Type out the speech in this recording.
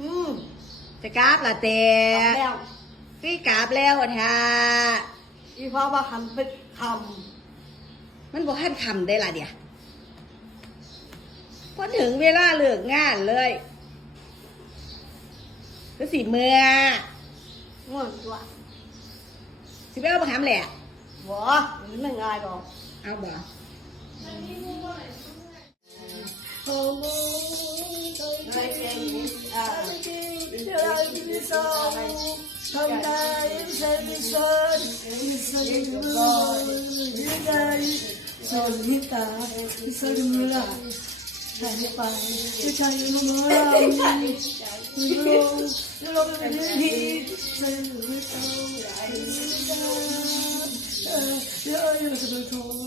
อืมจะกราบละเตะ แล้ว พี่กราบแล้วท่า อีพ่อว่าคำเป็นค มันบอกขั้นคำได้ละเดียวพอถึงเวลาเลิกงานเลยก็สิเมื่อ ำง่วนตัว สิไปเอาบักหำแหละ หัวมันไม่ง่ายหรอก เอาบ่ ไม่เก่งอ่า ทำได้ใช่ไม่ใช่ใช่ไม่ได้สอนหิตาสอนมือละใช่ไปใช่มือละลงเป็นที่ใช่ไม่ต้องเยอะๆจะเป็นทอง